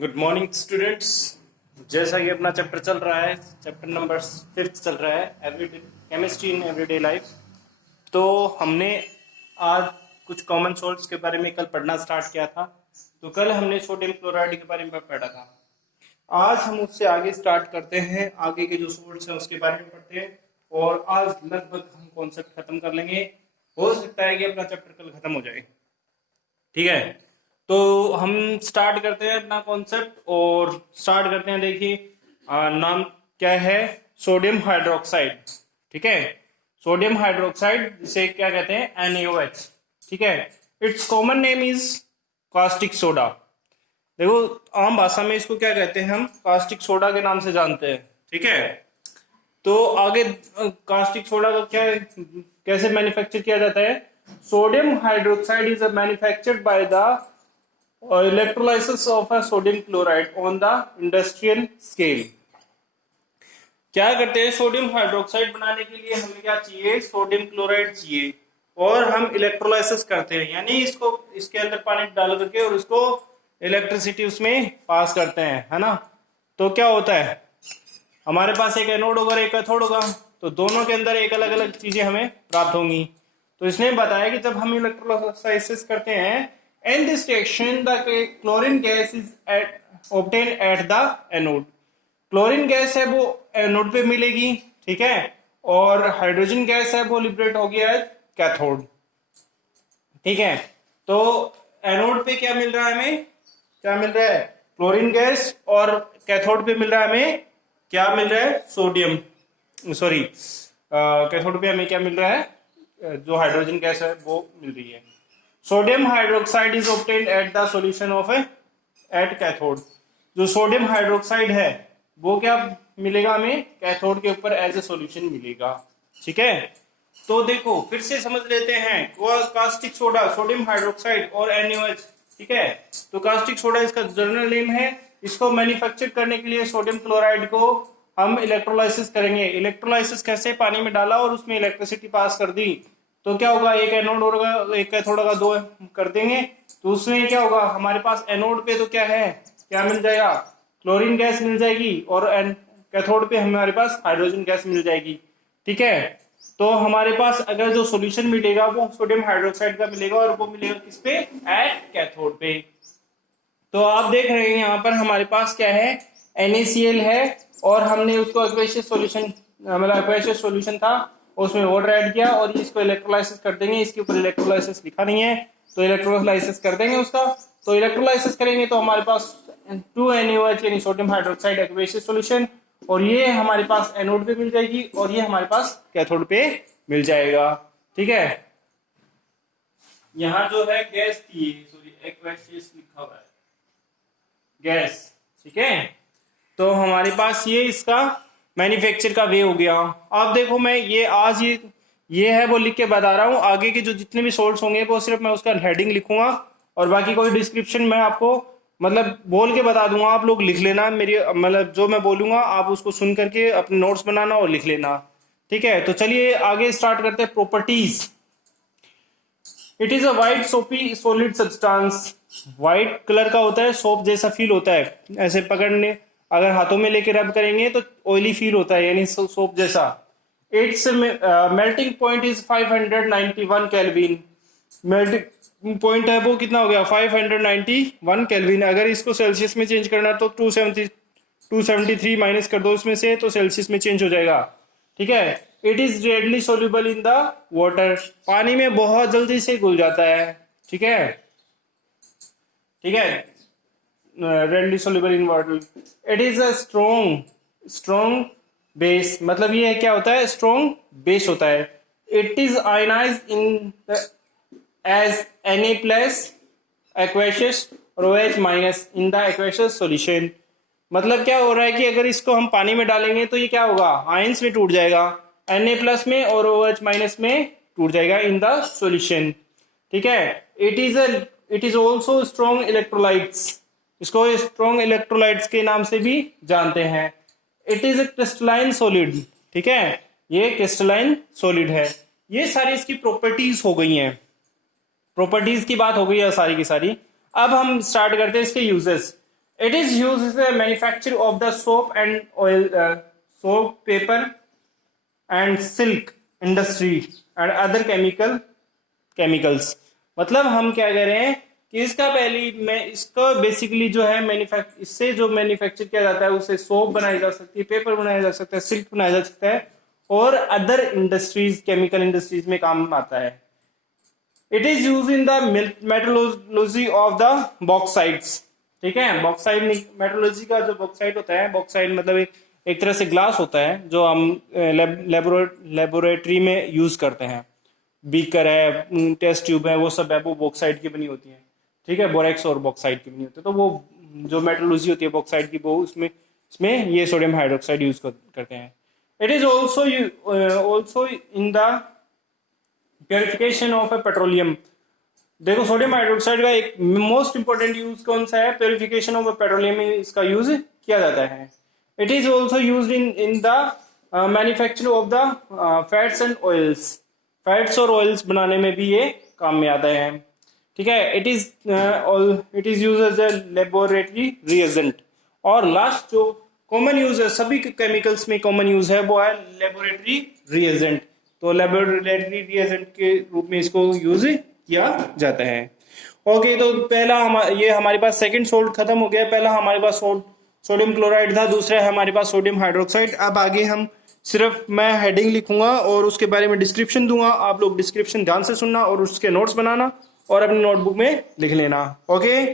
Good morning students. जैसा कि अपना चैप्टर चल रहा है, चैप्टर नंबर 5 चल रहा है, everyday chemistry in everyday life. तो हमने आज कुछ कॉमन सॉल्ट्स के बारे में कल पढ़ना स्टार्ट किया था। तो कल हमने सोडियम क्लोराइड के बारे में पढ़ा था। आज हम उससे आगे स्टार्ट करते हैं, आगे के जो सॉल्ट्स हैं उसके बारे में पढ़ते हैं और आज लगभग हम कॉन्सेप्ट खत्म कर लेंगे। हो सकता है कि अपना चैप्टर कल खत्म हो जाए। ठीक है, तो हम स्टार्ट करते हैं अपना कॉन्सेप्ट और स्टार्ट करते हैं। देखिए नाम क्या है, सोडियम हाइड्रोक्साइड। ठीक है, सोडियम हाइड्रोक्साइड जिसे क्या कहते हैं, NaOH। ठीक है, it's common name is caustic soda. देखो आम भाषा में इसको क्या कहते हैं, हम कास्टिक सोडा के नाम से जानते हैं। ठीक है, तो आगे कास्टिक सोडा का क्या कैसे मैन्युफैक्चर किया जाता है। Sodium hydroxide is manufactured by the electrolysis of a sodium chloride on the industrial scale। क्या करते हैं, सोडियम हाइड्रोक्साइड बनाने के लिए हमें क्या चाहिए, सोडियम क्लोराइड चाहिए और हम इलेक्ट्रोलाइसिस करते हैं, यानी इसको इसके अंदर पानी डाल करके और उसको इलेक्ट्रिसिटी उसमें पास करते हैं, है ना। तो क्या होता है, हमारे पास एक एनोड होगा और एक कैथोड होगा, तो दोनों के अंदर एक अलग अलग चीजें हमें प्राप्त होंगी। तो इसने बताया कि जब हम इलेक्ट्रोलाइसिस करते हैं, in this reaction the chlorine gas is obtained at the anode। Chlorine gas है वो एनोड पे मिलेगी, ठीक है, और हाइड्रोजन गैस है वो लिबरेट होगी एज कैथोड। ठीक है, तो एनोड पे क्या मिल रहा है, हमें क्या मिल रहा है, क्लोरीन गैस, और कैथोड पे मिल रहा है हमें क्या मिल रहा है, सोडियम, सॉरी कैथोड पे हमें क्या मिल रहा है, जो हाइड्रोजन गैस है वो मिल रही है। Sodium hydroxide is obtained at the solution of at cathode. जो सोडियम हाइड्रोक्साइड है वो क्या मिलेगा हमें, कैथोड के ऊपर एज ए सॉल्यूशन मिलेगा। ठीक है, तो देखो फिर से समझ लेते हैं, कास्टिक सोडा, सोडियम हाइड्रोक्साइड और NaOH। ठीक है, तो कास्टिक सोडा इसका जनरल नेम है। इसको मैन्युफैक्चर करने के लिए सोडियम क्लोराइड को हम इलेक्ट्रोलाइसिस करेंगे। इलेक्ट्रोलाइसिस कैसे, पानी में डाला और उसमें इलेक्ट्रिसिटी पास कर दी, तो क्या होगा, एक एनोड होगा एक कैथोड होगा, दो कर देंगे, तो उसमें क्या होगा, हमारे पास एनोड पे तो क्या है, क्या मिल जाएगा, क्लोरीन गैस मिल जाएगी, और कैथोड पे हमारे पास हाइड्रोजन गैस मिल जाएगी। ठीक है, तो हमारे पास अगर जो सॉल्यूशन मिलेगा वो सोडियम हाइड्रोक्साइड का मिलेगा, और वो मिलेगा किस पे, एट कैथोड पे। तो आप देख रहे हैं यहाँ पर हमारे पास क्या है, NaCl है, और हमने उसको एक्वेशियस सॉल्यूशन, मतलब एक्वेशियस सॉल्यूशन था, उसमें वाटर ऐड किया और इसको इलेक्ट्रोलाइसिस कर देंगे। इसके ऊपर इलेक्ट्रोलाइसिस लिखा नहीं है, तो इलेक्ट्रोलाइसिस कर देंगे उसका। तो इलेक्ट्रोलाइसिस करेंगे तो हमारे पास 2NaOH यानी सोडियम हाइड्रोक्साइड एक्वेशियस सॉल्यूशन, और ये हमारे पास एनोड पे मिल जाएगी और ये हमारे पास कैथोड पे मिल जाएगा। ठीक है, यहाँ जो है गैस थी, सॉरी एक्वेशियस लिखा हुआ है, गैस। ठीक है, तो हमारे पास ये इसका मैन्युफैक्चर का वे हो गया। अब देखो मैं ये आज ये है वो लिख के बता रहा हूँ, आगे के जो जितने भी सोर्स होंगे वो सिर्फ मैं उसका हेडिंग लिखूंगा और बाकी कोई डिस्क्रिप्शन मैं आपको मतलब बोल के बता दूंगा, आप लोग लिख लेना, मेरी मतलब जो मैं बोलूंगा आप उसको सुन करके अपने नोट्स बनाना और लिख लेना। ठीक है, तो चलिए आगे स्टार्ट करते हैं। Properties, it is a white सोपी सॉलिड सब्सटेंस। व्हाइट कलर का होता है, सोप जैसा फील होता है, ऐसे पकड़ने अगर हाथों में लेके रब करेंगे तो ऑयली फील होता है, यानी सोप जैसा। It's melting point is 591 kelvin. Melting point है वो कितना हो गया, 591 केल्विन। अगर इसको सेल्सियस में चेंज करना तो 273 माइनस कर दो इसमें से, तो सेल्सियस में चेंज हो जाएगा। ठीक है, it is readily soluble in the water. पानी में बहुत जल्दी से घुल जाता है। ठीक है, ठीक है, readily soluble in water। It is a strong base, मतलब ये क्या होता है, strong base होता है। It is ionized in as Na plus aqueous और OH minus in the aqueous solution। मतलब क्या हो रहा है कि अगर इसको हम पानी में डालेंगे तो ये क्या होगा, आयंस में टूट जाएगा, Na प्लस में और OH माइनस में टूट जाएगा इन द सॉल्यूशन। ठीक है, it is also strong electrolytes. इसको स्ट्रॉन्ग इलेक्ट्रोलाइट्स के नाम से भी जानते हैं। It is a crystalline solid. ठीक है, ये क्रिस्टलाइन सॉलिड है। ये सारी इसकी प्रॉपर्टीज हो गई हैं, प्रॉपर्टीज की बात हो गई है सारी की सारी। अब हम स्टार्ट करते हैं इसके uses. It is used in the manufacture of the soap and oil, soap, paper, and silk industry and other chemicals. मतलब हम क्या कह रहे हैं कि इसका पहली मैं इसका बेसिकली जो है इससे जो मैन्युफैक्चर किया जाता है उससे सोप बनाई जा सकती है, पेपर बनाया जा सकता है, सिल्क बनाया जा सकता है और अदर इंडस्ट्रीज, केमिकल इंडस्ट्रीज में काम आता है. It is use in the metrology of the bauxites. ठीक है, बॉक्साइट मेटरोलॉजी का जो बॉक्साइट होता है, बॉक्साइट मतलब एक तरह से ग्लास होता है जो हम लेबोरेटरी में यूज करते हैं. बीकर है, टेस्ट ट्यूब है, वो सब है, वो बॉक्साइट की बनी होती है. ठीक है, बोरेक्स और बॉक्साइट की बनी होती है. तो वो जो मेटरोलॉजी होती है बॉक्साइट की, वो इसमें ये सोडियम हाइड्रोक्साइड यूज करते हैं. It is also in the purification of A petroleum. देखो सोडियम हाइड्रोक्साइड का एक मोस्ट इंपोर्टेंट यूज कौन सा है? प्योरिफिकेशन ऑफ पेट्रोलियम में इसका यूज किया जाता है. It is also use in the manufacture of the fats and oils. Fats और ऑयल्स बनाने में भी ये काम में आता है. ठीक है, it is use as a laboratory reagent. और लास्ट जो कॉमन यूज है सभी केमिकल्स में कॉमन यूज है वो है लेबोरेटरी रिएजेंट. तो लेबोरेटरी रिएजेंट के रूप में इसको यूज किया जाता है. ओके, तो पहला ये हमारे पास सेकंड सोल्ट खत्म हो गया. पहला हमारे पास सोडियम क्लोराइड था, दूसरा है हमारे पास सोडियम हाइड्रोक्साइड. अब आगे हम सिर्फ मैं हेडिंग लिखूंगा और उसके बारे में डिस्क्रिप्शन दूंगा. आप लोग डिस्क्रिप्शन ध्यान से सुनना और उसके नोट्स बनाना और अपनी नोटबुक में लिख लेना. ओके,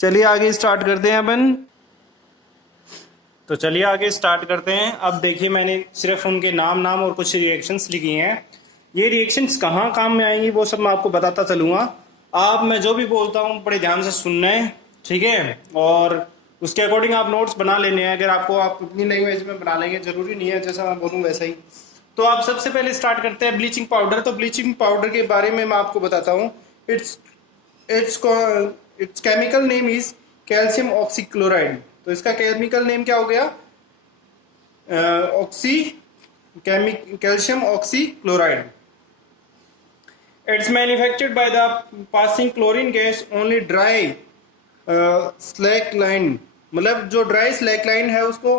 चलिए आगे स्टार्ट करते हैं अपन. तो चलिए आगे स्टार्ट करते हैं. अब देखिए मैंने सिर्फ उनके नाम और कुछ रिएक्शंस लिखी हैं. ये रिएक्शंस कहाँ काम में आएंगी वो सब मैं आपको बताता चलूंगा. आप मैं जो भी बोलता हूँ बड़े ध्यान से सुनना है. ठीक है, और उसके अकॉर्डिंग आप नोट्स बना लेने हैं. अगर आपको आप अपनी लैंग्वेज में बना लेंगे, जरूरी नहीं है जैसा मैं बोलूँ वैसा ही. तो आप सबसे पहले स्टार्ट करते हैं ब्लीचिंग पाउडर. तो ब्लीचिंग पाउडर के बारे में मैं आपको बताता हूँ. It's chemical name is calcium oxychloride. तो इसका केमिकल नेम क्या हो गया? Calcium oxychloride. It's manufactured by the passing chlorine gas only dry slack line. मतलब जो ड्राई स्लैक लाइन है उसको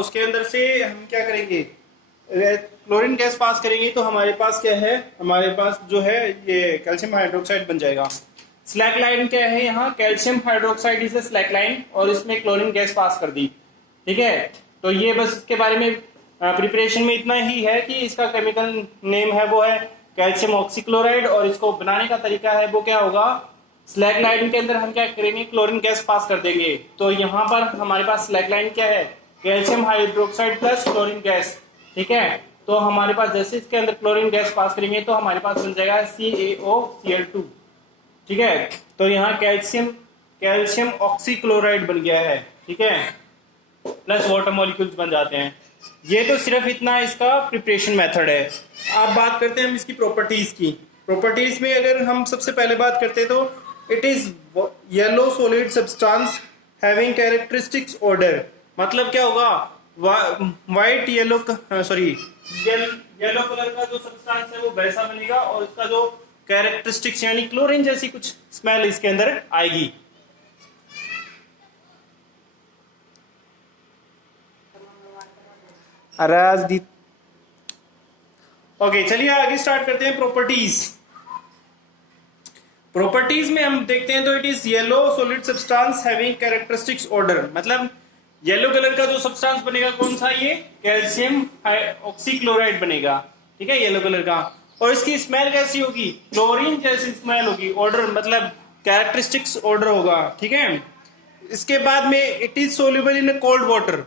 उसके अंदर से हम क्या करेंगे? क्लोरीन गैस पास करेंगे तो हमारे पास क्या है? हमारे पास जो है ये कैल्शियम हाइड्रोक्साइड बन जाएगा. स्लैक लाइन क्या है? यहाँ calcium hydroxide is slack line और इसमें क्लोरीन गैस पास कर दी. ठीक है, तो ये बस इसके बारे में प्रिपरेशन में इतना ही है कि इसका केमिकल नेम है वो है कैल्शियम ऑक्सीक्लोराइड और इसको बनाने का तरीका है वो क्या होगा? स्लैक लाइन के अंदर हम क्या करेंगे? क्लोरीन गैस पास कर देंगे. तो यहाँ पर हमारे पास स्लैक लाइन क्या है? Calcium hydroxide plus chlorine gas. ठीक है, तो हमारे पास जैसे इसके अंदर क्लोरीन गैस पास करेंगे तो हमारे पास बन जाएगा CaOCl2. ठीक है, तो यहाँ कैल्शियम ऑक्सीक्लोराइड बन गया है. ठीक है, प्लस वाटर मॉलिक्यूल्स बन जाते हैं. ये तो सिर्फ इतना इसका प्रिपरेशन मेथड है. अब बात करते हैं हम इसकी प्रॉपर्टीज की. प्रॉपर्टीज में अगर हम सबसे पहले बात करते हैं तो it is yellow solid substance having characteristics order. मतलब क्या होगा? वाइट येलो कलर का जो सब्सटेंस है वो वैसा बनेगा और इसका जो कैरेक्टरिस्टिक्स यानी क्लोरीन जैसी कुछ स्मेल इसके अंदर आएगी. ओके, चलिए आगे स्टार्ट करते हैं प्रॉपर्टीज में हम देखते हैं तो it is yellow solid substance having characteristics order. मतलब येलो कलर का जो सब्सटेंस बनेगा कौन सा? ये कैल्शियम ऑक्सीक्लोराइड बनेगा. ठीक है, येलो कलर का. और इसकी स्मेल कैसी होगी? क्लोरीन जैसी स्मेल होगी. ऑर्डर मतलब कैरेक्टरिस्टिक्स ऑर्डर होगा. ठीक है, इसके बाद में it is soluble in cold water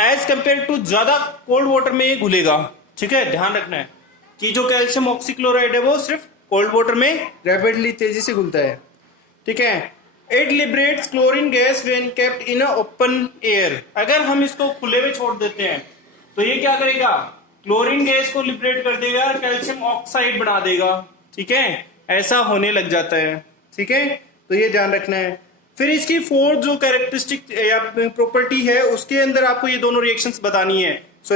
as compare to. ज्यादा कोल्ड वाटर में ये घुलेगा. ठीक है, ध्यान रखना है कि जो कैल्शियम ऑक्सीक्लोराइड है वो सिर्फ कोल्ड वाटर में रैपिडली तेजी से घुलता है. ठीक है, it liberates chlorine gas when kept in open air. अगर हम इसको खुले में छोड़ देते हैं तो ये क्या करेगा? क्लोरीन गैस को लिबरेट कर देगा और कैल्शियम ऑक्साइड बना देगा. ठीक है, ऐसा होने लग जाता है. ठीक है, तो ये ध्यान रखना है. फिर इसकी फोर्थ जो कैरेक्टरिस्टिक या प्रॉपर्टी है उसके अंदर आपको ये दोनों रिएक्शंस बतानी है. दो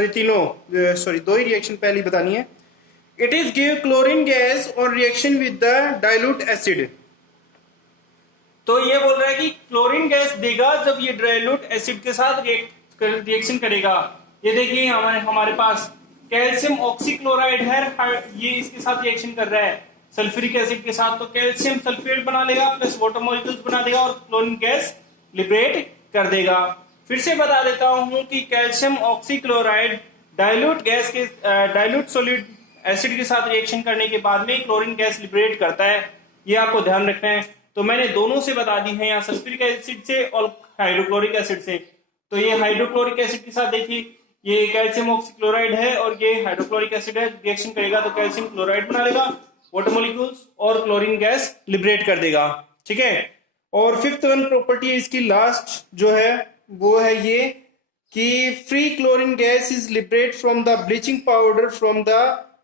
ही रिएक्शन पहली बतानी है. It is give chlorine gas on reaction with the dilute acid. तो ये बोल रहा है कि क्लोरीन गैस देगा जब ये डाइल्यूट एसिड के साथ रिएक्शन करेगा। ये देखिए हमारे पास कैल्शियम ऑक्सीक्लोराइड है, ये इसके साथ रिएक्शन कर रहा है सल्फ्यूरिक एसिड के साथ, तो कैल्शियम सल्फेट बना लेगा प्लस वाटर मॉलिक्यूल्स बना देगा और क्लोरीन गैस लिबरेट कर देगा। फिर से बता देता हूं कि calcium oxychloride dilute solid acid के साथ रिएक्शन करने के बाद में क्लोरीन गैस लिबरेट करता है, ये आपको ध्यान रखना है। तो मैंने दोनों से बता दी है, यहाँ सल्फ्यूरिक एसिड से और हाइड्रोक्लोरिक एसिड से। तो ये हाइड्रोक्लोरिक एसिड के साथ देखिए ये कैल्शियम ऑक्सीक्लोराइड है और ये हाइड्रोक्लोरिक एसिड है, रिएक्शन करेगा तो कैल्शियम क्लोराइड बना लेगा, वाटर मॉलिक्यूल्स और क्लोरीन गैस लिबरेट कर देगा। ठीक है। और फिफ्थ वन प्रॉपर्टी इसकी लास्ट जो है वो है ये कि free chlorine gas is liberate from the bleaching powder from the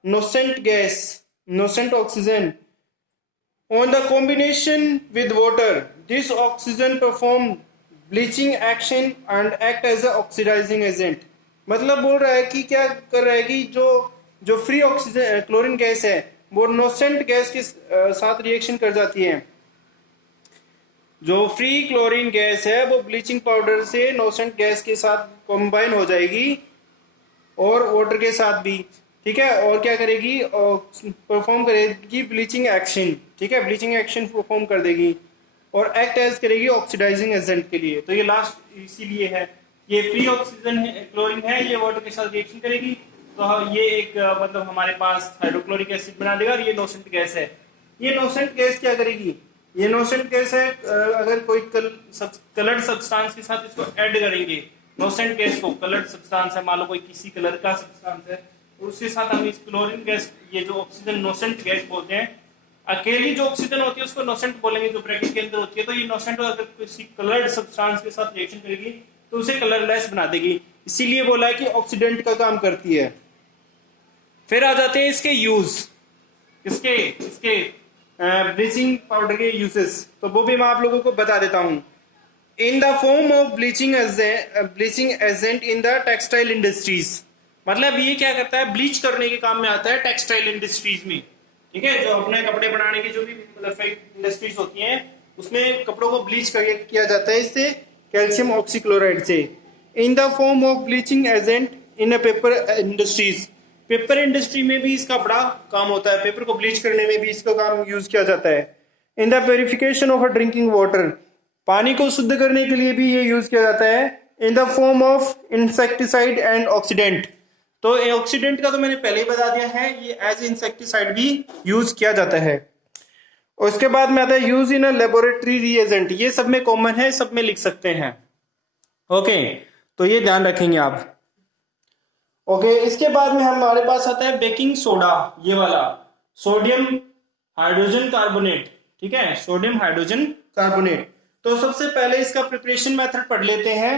nascent oxygen on the combination with water. This oxygen perform bleaching action and act as a oxidizing agent. मतलब बोल रहा है कि क्या कर रहा है कि जो फ्री ऑक्सीजन क्लोरीन गैस है वो नोसेंट गैस के साथ रिएक्शन कर जाती है। जो फ्री क्लोरीन गैस है वो ब्लीचिंग पाउडर से नोसेंट गैस के साथ कंबाइन हो जाएगी और वाटर के साथ भी। ठीक है। और क्या करेगी, परफॉर्म करेगी ब्लीचिंग एक्शन। ठीक है, ब्लीचिंग एक्शन परफॉर्म कर देगी और एक्ट एज करेगी ऑक्सीडाइजिंग एजेंट के लिए। तो ये लास्ट इसीलिए है, ये फ्री ऑक्सीजन क्लोरीन है, ये वाटर के साथ रिएक्शन करेगी तो ये एक मतलब हमारे पास हाइड्रोक्लोरिक एसिड बना देगा और ये नोसेंट गैस है। ये नोसेंट गैस क्या करेगी, ये नोसेंट गैस है अगर कोई कलर्ड सब्सटेंस के साथ इसको ऐड करेंगे, नोसेंट गैस को कलर्ड सब्सटेंस है, मान लो कोई किसी कलर का सब्सटेंस है, तो उसके साथ हम इस क्लोरीन गैस, ये जो ऑक्सीजन नोसेंट गैस बोलते हैं, अकेली जो ऑक्सीजन होती है उसको नोसेंट बोलेंगे जो ब्रैकेट के अंदर होती है। तो ये नोसेंट अगर किसी कलर्ड सब्सटेंस के साथ रिएक्शन करेगी तो उसे कलरलेस बना देगी, इसीलिए बोला है कि ऑक्सीडेंट का काम करती है। फिर आ जाते हैं इसके यूज, इसके ब्लीचिंग पाउडर के यूजेस, तो वो भी मैं आप लोगों को बता देता हूं। इन the form of bleaching agent in the textile industries, मतलब ये क्या करता है, ब्लीच करने के काम में आता है टेक्सटाइल इंडस्ट्रीज में। ठीक है, जो अपने कपड़े बनाने की जो भी मतलब इंडस्ट्रीज होती हैं उसमें कपड़ों को ब्लीच किया जाता है इससे कैल्शियम ऑक्सीक्लोराइड से। इन the form of bleaching agent in a paper industries, paper industry में भी इसका बड़ा काम होता है, पेपर को ब्लीच करने में भी इसका काम यूज किया जाता है। In the purification of a drinking water, पानी को शुद्ध करने के लिए भी ये यूज किया जाता है। इन the form of insecticide and oxidant, तो ऑक्सीडेंट का तो मैंने पहले ही बता दिया है, ये एज इंसेक्टिसाइड भी यूज किया जाता है। और उसके बाद में आता है यूज इन अ लेबोरेटरी रिएजेंट, ये सब में कॉमन है, सब में लिख सकते हैं। ओके, तो ये ध्यान रखेंगे आप। ओके, इसके बाद में हमारे पास आता है बेकिंग सोडा, ये वाला सोडियम हाइड्रोजन कार्बोनेट। ठीक है, सोडियम हाइड्रोजन कार्बोनेट। तो सबसे पहले इसका प्रिपरेशन मेथड पढ़ लेते हैं,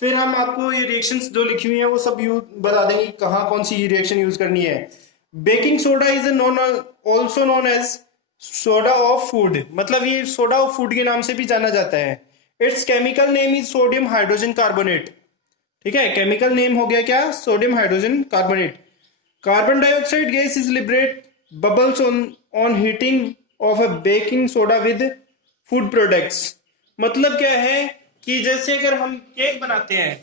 फिर हम आपको ये रिएक्शंस जो लिखी हुई है वो सब बता देंगे कहाँ कौन सी रिएक्शन यूज करनी है। Baking soda is also known as soda of food, मतलब ये सोडा ऑफ फूड के नाम से भी जाना जाता है। It's chemical name is sodium hydrogen carbonate. ठीक है, केमिकल नेम हो गया क्या, sodium hydrogen carbonate. Carbon dioxide gas is liberate bubbles on heating of a baking soda with food products, मतलब क्या है कि जैसे अगर हम केक बनाते हैं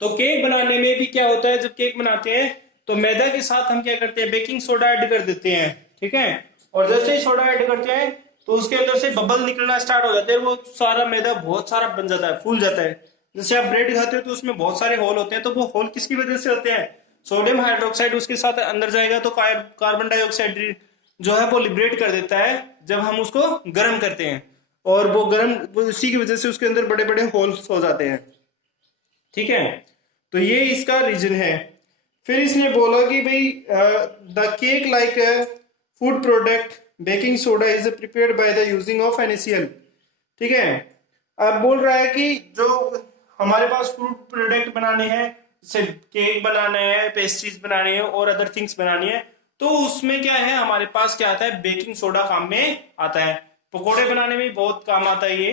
तो केक बनाने में भी क्या होता है, जब केक बनाते हैं तो मैदा के साथ हम क्या करते हैं, बेकिंग सोडा ऐड कर देते हैं। ठीक है, और जैसे ही सोडा ऐड करते हैं तो उसके अंदर से बबल निकलना स्टार्ट हो जाते हैं, वो सारा मैदा बहुत सारा बन जाता है, फूल जाता है। जैसे आप ब्रेड खाते हो तो उसमें बहुत सारे होल होते हैं, तो वो होल किसकी वजह से होते हैं, सोडियम हाइड्रोक्साइड उसके साथ अंदर जाएगा तो कार्बन डाइऑक्साइड जो है वो लिबरेट कर देता है जब हम उसको गर्म करते हैं, और वो गर्म इसी की वजह से उसके अंदर बड़े बड़े होल्स हो जाते हैं। ठीक है, तो ये इसका रीजन है। फिर इसने बोला कि भाई the cake like food product baking soda is prepared by the using of NaCl। ठीक है, अब बोल रहा है कि जो हमारे पास फूड प्रोडक्ट बनाने हैं, जैसे केक बनाना है, पेस्ट्रीज बनानी है और अदर थिंग्स बनानी है, तो उसमें क्या है, हमारे पास क्या आता है, बेकिंग सोडा काम में आता है। पकोड़े बनाने में बहुत काम आता है ये,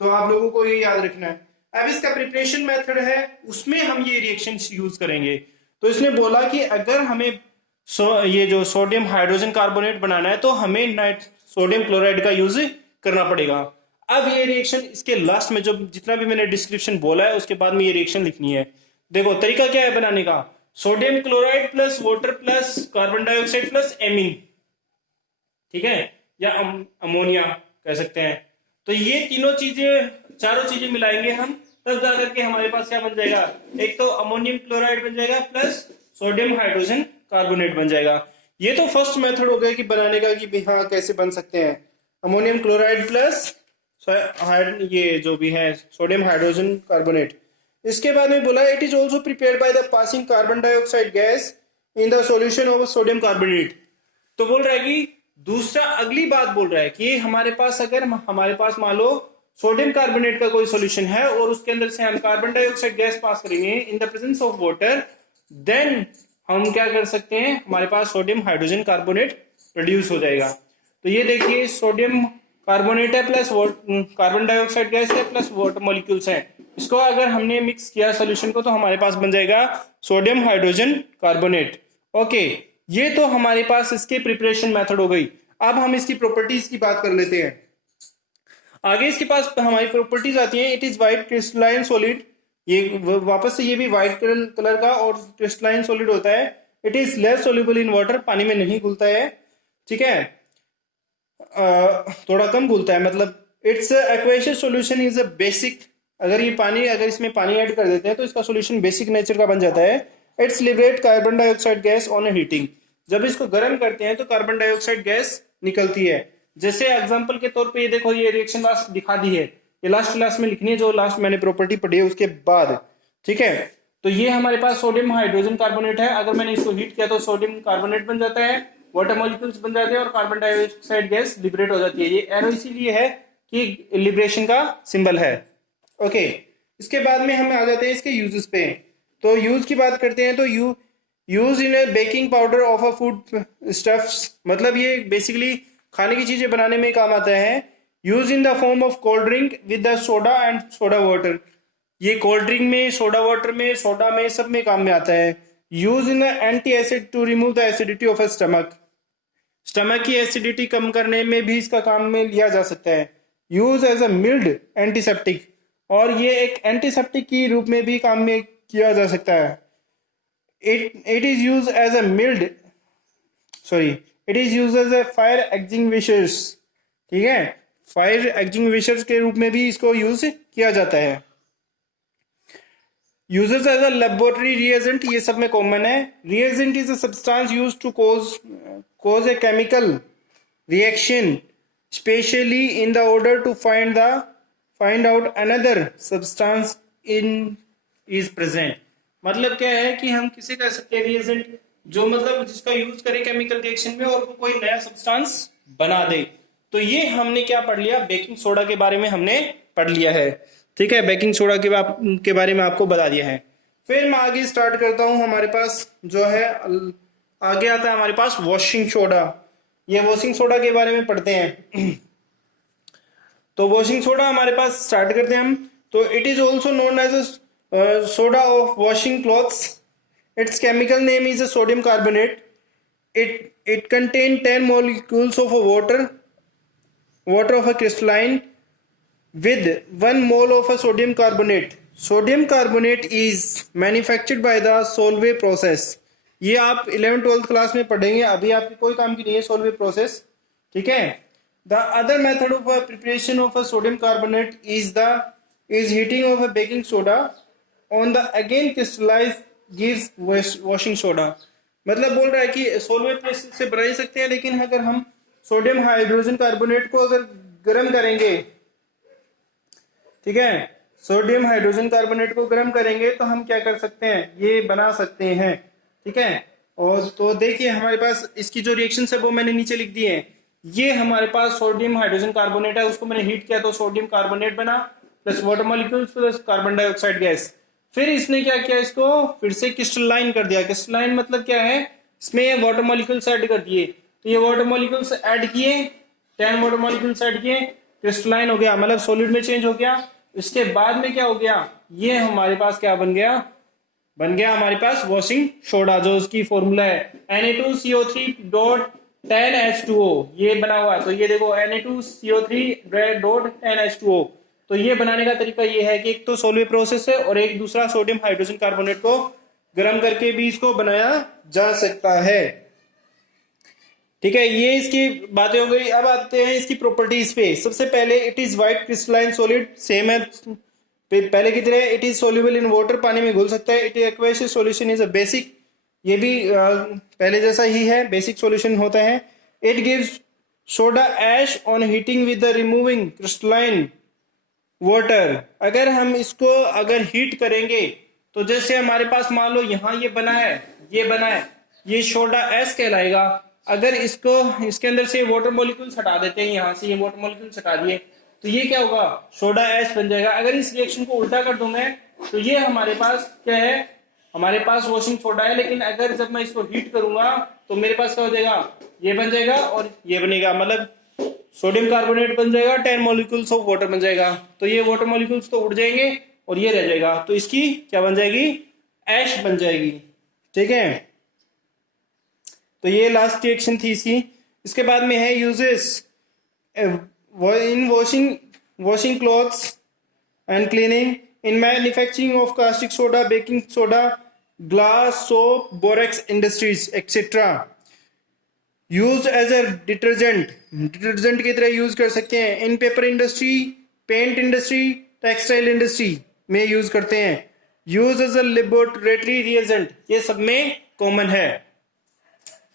तो आप लोगों को ये याद रखना है। अब इसका प्रिपरेशन मेथड है, उसमें हम ये रिएक्शन यूज करेंगे। तो इसने बोला कि अगर हमें ये जो सोडियम हाइड्रोजन कार्बोनेट बनाना है तो हमें सोडियम क्लोराइड का यूज करना पड़ेगा। अब ये रिएक्शन इसके लास्ट में जो जितना भी मैंने डिस्क्रिप्शन बोला है उसके बाद में ये रिएक्शन लिखनी है। देखो तरीका क्या है बनाने का, sodium chloride plus water plus carbon dioxide plus amine, ठीक है, या अमोनिया कह सकते हैं। तो ये तीनों चीजें, चारों चीजें मिलाएंगे हम, तब जाकर के हमारे पास क्या बन जाएगा, एक तो अमोनियम क्लोराइड बन जाएगा प्लस सोडियम हाइड्रोजन कार्बोनेट बन जाएगा। ये तो फर्स्ट मेथड हो गया कि बनाने का, कि हाँ कैसे बन सकते हैं, अमोनियम क्लोराइड प्लस ये जो भी है सोडियम हाइड्रोजन कार्बोनेट। इसके बाद में बोला it is also prepared by the passing carbon dioxide gas in the solution of sodium carbonate. तो बोल रहा है कि दूसरा अगली बात बोल रहा है कि हमारे पास अगर हमारे पास मान लो सोडियम कार्बोनेट का कोई सॉल्यूशन है और उसके अंदर से हम कार्बन डाइऑक्साइड गैस पास करेंगे in the presence of water, then हम क्या कर सकते हैं, हमारे पास सोडियम हाइड्रोजन कार्बोनेट प्रोड्यूस हो जाएगा। तो ये देखिए सोडियम कार्बोनेट है प्लस कार्बन डाइऑक्साइड गैस है प्लस वाटर मॉलिक्यूल्स हैं, इसको अगर हमने मिक्स किया सोल्यूशन को तो हमारे पास बन जाएगा सोडियम हाइड्रोजन कार्बोनेट। ओके, ये तो हमारे पास इसके प्रिपरेशन मेथड हो गई। अब हम इसकी प्रॉपर्टीज की बात कर लेते हैं। आगे इसके पास हमारी प्रॉपर्टीज आती हैं, it is white crystalline solid, ये वापस से ये भी व्हाइट कलर का और क्रिस्टलाइन सॉलिड होता है। It is less soluble in water, पानी में नहीं घुलता है, ठीक है, थोड़ा कम घुलता है, मतलब it's aqueous solution is a basic, अगर ये पानी, अगर इसमें पानी ऐड कर देते हैं तो इसका सॉल्यूशन बेसिक नेचर का बन जाता है। It's liberate carbon dioxide gas on heating, जब इसको गर्म करते हैं तो कार्बन डाइऑक्साइड गैस निकलती है। जैसे एग्जांपल के तौर पे ये देखो, ये रिएक्शन लास्ट दिखा दी है, ये लास्ट क्लास में लिखनी है जो लास्ट मैंने प्रॉपर्टी पढ़ी है उसके बाद, ठीक है। तो ये हमारे पास सोडियम हाइड्रोजन कार्बोनेट है, अगर मैंने इसको हीट किया तो सोडियम कार्बोनेट बन जाता है, वाटर मॉलिक्यूल्स बन जाते हैं और कार्बन डाइऑक्साइड गैस लिबरेट हो जाती है। ये एरो इसीलिए है कि लिबरेशन का सिंबल है। ओके, इसके बाद में हम आ जाते हैं इसके यूजेस पे। तो यूज की बात करते हैं तो use in baking powder of a food stuffs, मतलब ये बेसिकली खाने की चीजें बनाने में काम आता है। Use in the form of cold drink with the soda and soda water, ये कोल्ड ड्रिंक में, सोडा वाटर में, सोडा में, सब में काम में आता है। Use in anti acid to remove the acidity of a stomach, stomach की एसिडिटी कम करने में भी इसका काम में लिया जा सकता है। Use as a mild antiseptic, और ये एक एंटीसेप्टिक के रूप में भी काम में किया जा सकता है। It is use as a mild it is use as a fire extinguishers, ठीक है, फायर एक्सटिंग्विशर्स के रूप में भी इसको यूज किया जाता है। Uses as a laboratory reagent, ये सब में कॉमन है। Reagent is a substance used to cause a chemical reaction specially in the order to find out another substance in is present। मतलब क्या है कि हम किसे कह सकते हैं रिएजेंट, जो मतलब जिसका यूज करें केमिकल रिएक्शन में और वो कोई नया सब्सटेंस बना दे। तो ये हमने क्या पढ़ लिया, बेकिंग सोडा के बारे में हमने पढ़ लिया है, ठीक है, बेकिंग सोडा के बारे में आपको बता दिया है। फिर मैं आगे स्टार्ट करता हूं, हमारे पास जो है आगे आता है हमारे पास वॉशिंग सोडा। ये वॉशिंग सोडा के बारे में पढ़ते हैं। तो वॉशिंग सोडा हमारे पास स्टार्ट करते हैं हम। तो it is also known as soda of washing clothes, its chemical name is sodium carbonate. It contain 10 molecules of water of a crystalline with 1 mole of a sodium carbonate. Sodium carbonate is manufactured by the Solvay process। ये आप 11th-12th class में पढ़ेंगे, अभी आपके कोई काम की नहीं है सोल्वे प्रोसेस, ठीक है। The other method of preparation of sodium carbonate is heating of a baking soda on the again crystallise gives washing soda. मतलब बोल रहा है कि सोल्वे प्रोसेस से बना सकते हैं, लेकिन अगर हम सोडियम हाइड्रोजन कार्बोनेट को अगर गर्म करेंगे, ठीक है, सोडियम हाइड्रोजन कार्बोनेट को गर्म करेंगे तो हम क्या कर सकते हैं, ये बना सकते हैं, ठीक है। और तो देखिए हमारे पास इसकी जो रिएक्शन है वो मैंने नीचे लिख दी है। ये हमारे पास सोडियम हाइड्रोजन कार्बोनेट है, उसको मैंने हीट किया तो सोडियम कार्बोनेट बना plus water molecules plus carbon dioxide gas. फिर इसने क्या किया, इसको फिर से क्रिस्टलाइन कर दिया। क्रिस्टलाइन मतलब क्या है, इसमें वाटर मॉलिक्यूल्स ऐड कर दिए। तो ये वाटर मॉलिक्यूल्स ऐड किए, 10 वाटर मॉलिक्यूल्स ऐड किए, क्रिस्टलाइन हो गया, मतलब सॉलिड में चेंज हो गया। इसके बाद में क्या हो गया, ये हमारे पास क्या बन गया, बन गया हमारे पास वॉशिंग सोडा, जो उसकी फॉर्मूला है Na2CO3 10H2O ये बना हुआ है। तो ये देखो Na2CO3 डॉट 10H2O। तो ये बनाने का तरीका ये है कि एक तो सोलवेट प्रोसेस है और एक दूसरा सोडियम हाइड्रोजन कार्बोनेट को गर्म करके भी इसको बनाया जा सकता है। ठीक है, ये इसकी बातें हो गई। अब आते हैं इसकी प्रॉपर्टीज पे। सबसे पहले it is white crystalline solid, same है पहले की तरह। It is soluble in water, पानी में घुल सकता है। It aqueous solution is a basic, ये भी पहले जैसा ही है, बेसिक सॉल्यूशन होता है। It gives soda ash on heating with the removing crystalline water. अगर हम इसको अगर हीट करेंगे तो जैसे हमारे पास मान लो यहाँ ये बना है, ये बना है, ये सोडा ऐश कहलाएगा। अगर इसको इसके अंदर से वाटर मॉलिक्यूल्स हटा देते हैं, यहाँ से ये वाटर मॉलिक्यूल्स हटा दिए तो ये क्या होगा, सोडा ऐश बन जाएगा। अगर इस रिएक्शन को उल्टा कर दूं मैं तो ये हमारे पास क्या है, हमारे पास वॉशिंग सोडा है। लेकिन अगर जब मैं इसको हीट करूंगा तो मेरे पास क्या हो जाएगा, ये बन जाएगा और ये बनेगा, मतलब सोडियम कार्बोनेट बन जाएगा, 10 मॉलिक्यूल्स ऑफ वाटर बन जाएगा। तो ये वाटर मॉलिक्यूल्स तो उड़ जाएंगे और ये रह जाएगा, तो इसकी क्या बन जाएगी, ऐश बन जाएगी। ठीक है, तो ये लास्ट रिएक्शन थी इसकी। इसके बाद में है uses in washing clothes and cleaning, in manufacturing of caustic soda, baking soda, glass, soap, borax industries etcetera. Use as a detergent, detergent की तरह यूज कर सकते हैं। In paper industry, paint industry, textile industry में use करते हैं। Use as a laboratory reagent, ये सब में कॉमन है।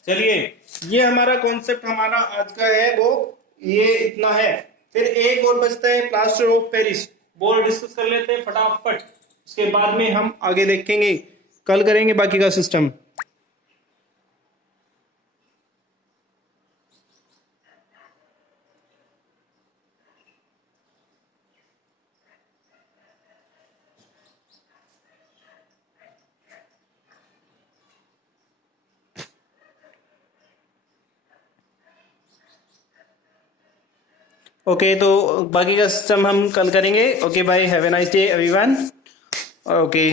चलिए, ये हमारा कॉन्सेप्ट हमारा आज का है वो ये इतना है। फिर एक और बचता है प्लास्टर ऑफ पेरिस, वो डिस्कस कर लेते हैं फटाफट। उसके बाद में हम आगे देखेंगे, कल करेंगे बाकी का सिस्टम। ओके, तो बाकी का सिस्टम हम कल करेंगे। Okay bye, have a nice day everyone. Okay.